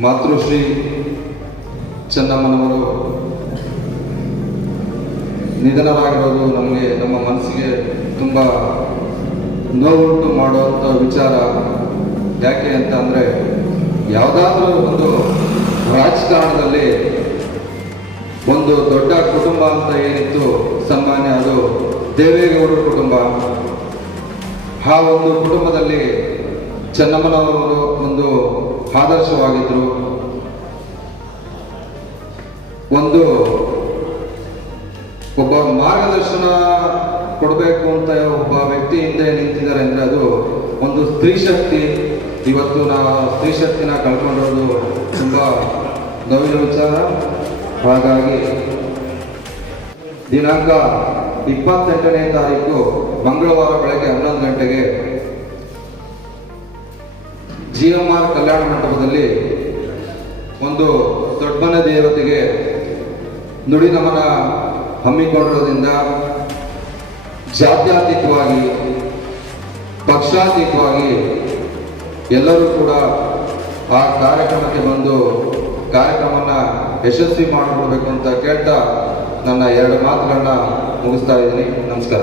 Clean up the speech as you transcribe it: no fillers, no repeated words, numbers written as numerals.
ಮಾತೃಶ್ರೀ ಚೆನ್ನಮ್ಮನವರು ನಿಧನರಾಗಿರೋದು ನಮಗೆ ನಮ್ಮ ಮನಸ್ಸಿಗೆ ತುಂಬ ನೋವುಂಟು ಮಾಡುವಂಥ ವಿಚಾರ. ಯಾಕೆ ಅಂತ ಅಂದರೆ, ಯಾವುದಾದ್ರೂ ಒಂದು ರಾಜಕಾರಣದಲ್ಲಿ ಒಂದು ದೊಡ್ಡ ಕುಟುಂಬ ಅಂತ ಏನಿತ್ತು ಸಾಮಾನ್ಯ, ಅದು ದೇವೇಗೌಡರ ಕುಟುಂಬ. ಆ ಒಂದು ಕುಟುಂಬದಲ್ಲಿ ಚೆನ್ನಮ್ಮನವರು ಒಂದು ಆದರ್ಶವಾಗಿದ್ದರು. ಒಬ್ಬ ಮಾರ್ಗದರ್ಶನ ಕೊಡಬೇಕು ಅಂತ ಒಬ್ಬ ವ್ಯಕ್ತಿ ಹಿಂದೆ ನಿಂತಿದ್ದಾರೆ ಅಂದರೆ ಅದು ಒಂದು ಸ್ತ್ರೀ ಶಕ್ತಿ. ಇವತ್ತು ನಾವು ಸ್ತ್ರೀ ಶಕ್ತಿನ ಕಳ್ಕೊಂಡಿರೋದು ತುಂಬ ನೋವಿನ ವಿಚಾರ. ಹಾಗಾಗಿ ದಿನಾಂಕ 28ನೇ ತಾರೀಕು ಮಂಗಳವಾರ ಬೆಳಗ್ಗೆ 11 ಗಂಟೆಗೆ GMR ಕಲ್ಯಾಣ ಮಂಟಪದಲ್ಲಿ ಒಂದು ದೊಡ್ಡಮನೆ ದೇವತೆಗೆ ನುಡಿ ನಮನ ಹಮ್ಮಿಕೊಂಡಿರೋದ್ರಿಂದ ಜಾತ್ಯತೀತವಾಗಿ ಪಕ್ಷಾತೀತವಾಗಿ ಎಲ್ಲರೂ ಕೂಡ ಆ ಕಾರ್ಯಕ್ರಮಕ್ಕೆ ಬಂದು ಕಾರ್ಯಕ್ರಮವನ್ನು ಯಶಸ್ವಿ ಮಾಡಿಕೊಡ್ಬೇಕು ಅಂತ ಕೇಳ್ತಾ ನನ್ನ 2 ಮಾತುಗಳನ್ನ ಮುಗಿಸ್ತಾ ಇದ್ದೀನಿ. ನಮಸ್ಕಾರ.